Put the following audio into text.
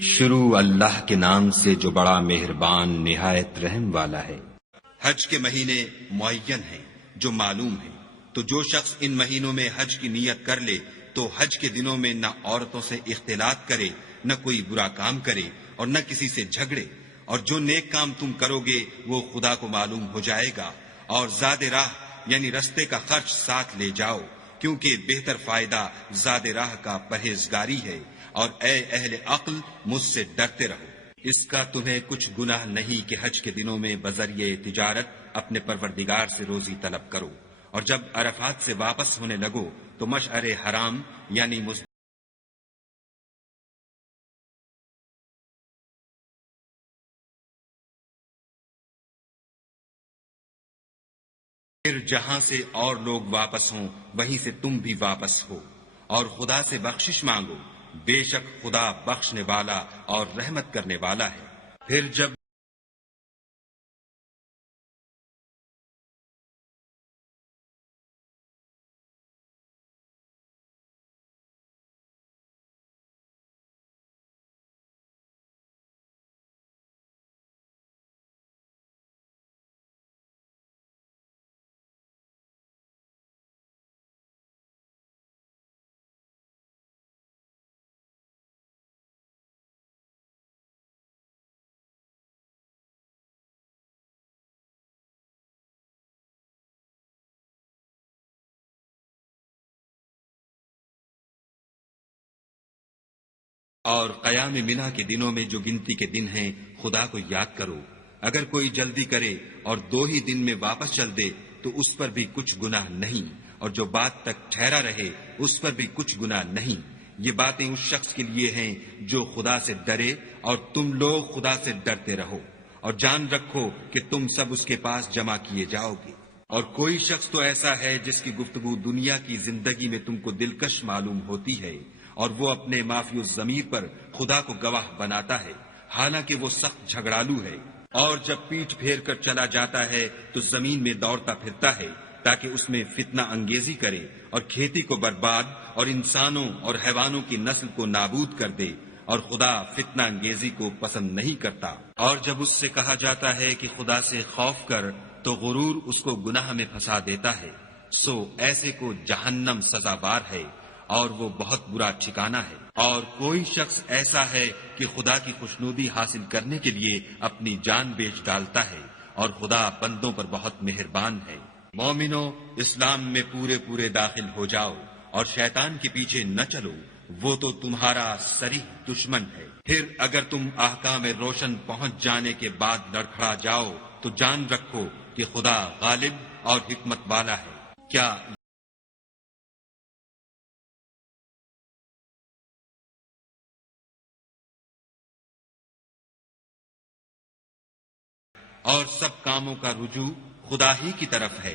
شروع اللہ کے نام سے جو بڑا مہربان نہایت رحم والا ہے۔ حج کے مہینے معین ہیں جو معلوم ہیں، تو جو شخص ان مہینوں میں حج کی نیت کر لے تو حج کے دنوں میں نہ عورتوں سے اختلاط کرے، نہ کوئی برا کام کرے اور نہ کسی سے جھگڑے، اور جو نیک کام تم کرو گے وہ خدا کو معلوم ہو جائے گا، اور زاد راہ یعنی رستے کا خرچ ساتھ لے جاؤ، کیونکہ بہتر فائدہ زاد راہ کا پرہیزگاری ہے، اور اے اہل عقل مجھ سے ڈرتے رہو۔ اس کا تمہیں کچھ گناہ نہیں کہ حج کے دنوں میں بذریعہ تجارت اپنے پروردگار سے روزی طلب کرو، اور جب عرفات سے واپس ہونے لگو تو مشعر حرام یعنی پھر جہاں سے اور لوگ واپس ہوں وہیں سے تم بھی واپس ہو، اور خدا سے بخشش مانگو، بے شک خدا بخشنے والا اور رحمت کرنے والا ہے۔ پھر اور قیام منا کے دنوں میں جو گنتی کے دن ہیں خدا کو یاد کرو، اگر کوئی جلدی کرے اور 2 ہی دن میں واپس چل دے تو اس پر بھی کچھ گناہ نہیں، اور جو بات تک ٹھہرا رہے اس پر بھی کچھ گناہ نہیں۔ یہ باتیں اس شخص کے لیے ہیں جو خدا سے ڈرے، اور تم لوگ خدا سے ڈرتے رہو، اور جان رکھو کہ تم سب اس کے پاس جمع کیے جاؤ گے۔ اور کوئی شخص تو ایسا ہے جس کی گفتگو دنیا کی زندگی میں تم کو دلکش معلوم ہوتی ہے، اور وہ اپنے معافی الضمیر پر خدا کو گواہ بناتا ہے، حالانکہ وہ سخت جھگڑالو ہے، اور جب پیٹھ پھیر کر چلا جاتا ہے تو زمین میں دوڑتا پھرتا ہے تاکہ اس میں فتنہ انگیزی کرے اور کھیتی کو برباد اور انسانوں اور حیوانوں کی نسل کو نابود کر دے، اور خدا فتنہ انگیزی کو پسند نہیں کرتا۔ اور جب اس سے کہا جاتا ہے کہ خدا سے خوف کر تو غرور اس کو گناہ میں پھنسا دیتا ہے، سو ایسے کو جہنم سزاوار ہے، اور وہ بہت برا ٹھکانہ ہے۔ اور کوئی شخص ایسا ہے کہ خدا کی خوشنودی حاصل کرنے کے لیے اپنی جان بیچ ڈالتا ہے، اور خدا بندوں پر بہت مہربان ہے۔ مومنو، اسلام میں پورے پورے داخل ہو جاؤ اور شیطان کے پیچھے نہ چلو، وہ تو تمہارا صریح دشمن ہے۔ پھر اگر تم احکام روشن پہنچ جانے کے بعد لڑکھڑا جاؤ تو جان رکھو کہ خدا غالب اور حکمت والا ہے۔ کیا اور سب کاموں کا رجوع خدا ہی کی طرف ہے۔